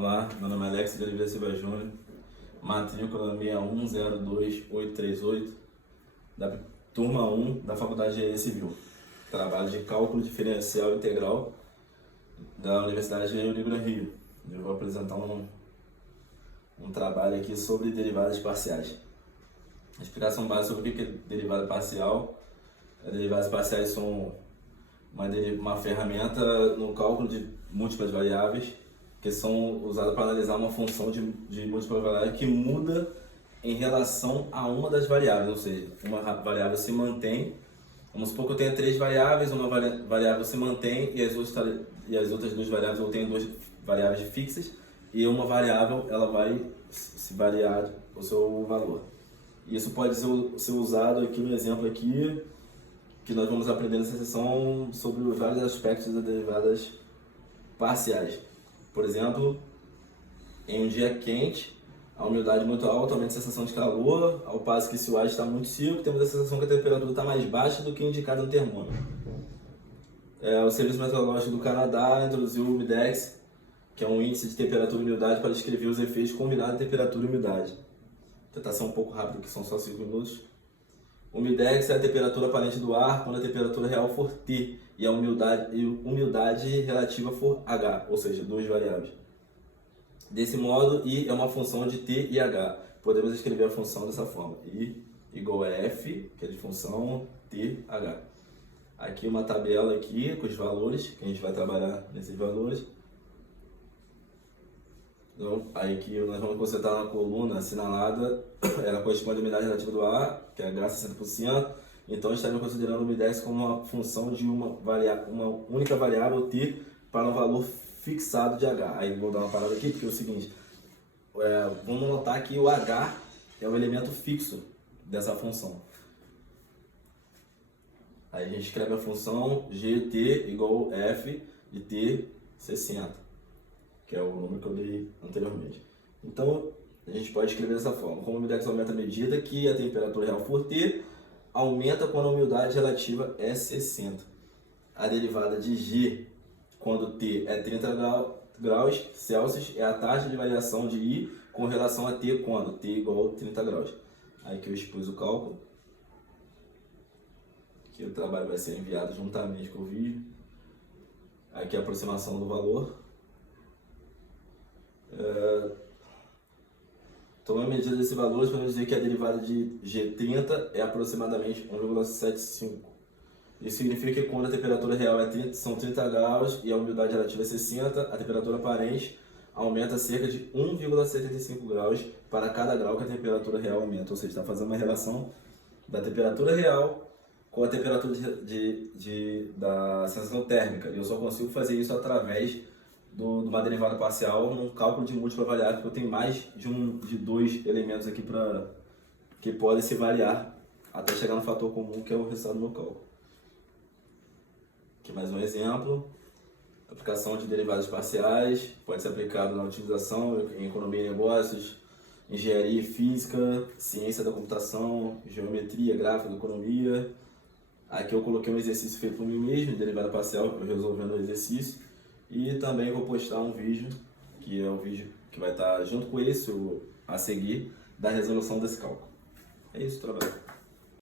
Olá, meu nome é Alex de Oliveira Silva Júnior, matrícula 6102838, da turma 1 da Faculdade de Engenharia Civil. Trabalho de cálculo diferencial integral da Universidade de Rio Negro Rio. Eu vou apresentar um trabalho aqui sobre derivadas parciais. A explicação básica sobre o que é derivada parcial. As derivadas parciais são uma ferramenta no cálculo de múltiplas variáveis que são usadas para analisar uma função de múltiplas variáveis que muda em relação a uma das variáveis, ou seja, uma variável se mantém. Vamos supor que eu tenha três variáveis, uma variável se mantém e as outras duas variáveis, eu tenho duas variáveis fixas e uma variável ela vai se variar o seu valor. Isso pode ser usado aqui no exemplo aqui, que nós vamos aprender nessa sessão sobre os vários aspectos das derivadas parciais. Por exemplo, em um dia quente, a umidade muito alta aumenta a sensação de calor, ao passo que se o ar está muito seco, temos a sensação que a temperatura está mais baixa do que indicada no termômetro. O Serviço Meteorológico do Canadá introduziu o UMIDEX, que é um índice de temperatura e umidade para descrever os efeitos combinados de temperatura e umidade. Vou tentar ser um pouco rápido, que são só 5 minutos. O UMIDEX é a temperatura aparente do ar quando a temperatura real for T e a umidade relativa for H, ou seja, duas variáveis. Desse modo, I é uma função de T e H. Podemos escrever a função dessa forma: I igual a F, que é de função T, H. Aqui uma tabela aqui com os valores, que a gente vai trabalhar nesses valores. Então, aí que nós vamos concentrar na coluna assinalada, ela corresponde à umidade relativa do ar, que é H 60%. Então, estaremos considerando a umidade como uma função de uma única variável T para um valor fixado de H. Aí vou dar uma parada aqui, porque é o seguinte, vamos notar que o H é o elemento fixo dessa função. Aí a gente escreve a função GT igual F de T 60, que é o número que eu dei anteriormente. Então, a gente pode escrever dessa forma: como a umidade aumenta à medida que a temperatura real for T, aumenta quando a umidade relativa é 60. A derivada de G quando T é 30 graus Celsius é a taxa de variação de I com relação a T quando T igual a 30 graus. Aí que eu expus o cálculo, que o trabalho vai ser enviado juntamente com o vídeo. Aqui a aproximação do valor. Tomando a medida desse valor, podemos dizer que a derivada de G30 é aproximadamente 1,75. Isso significa que quando a temperatura real são 30 graus e a umidade relativa é 60, a temperatura aparente aumenta cerca de 1,75 graus para cada grau que a temperatura real aumenta. Ou seja, está fazendo uma relação da temperatura real com a temperatura da sensação térmica. E eu só consigo fazer isso através de uma derivada parcial num cálculo de múltipla variável, porque eu tenho mais de dois elementos aqui que podem se variar até chegar no fator comum, que é o resultado do meu cálculo. Aqui mais um exemplo: aplicação de derivadas parciais, pode ser aplicado na utilização em economia e negócios, engenharia e física, ciência da computação, geometria, gráfica, economia. Aqui eu coloquei um exercício feito por mim mesmo, de derivada parcial, eu resolvendo o exercício. E também vou postar um vídeo, que é o vídeo que vai estar junto com esse, a seguir, da resolução desse cálculo. É isso, trabalho.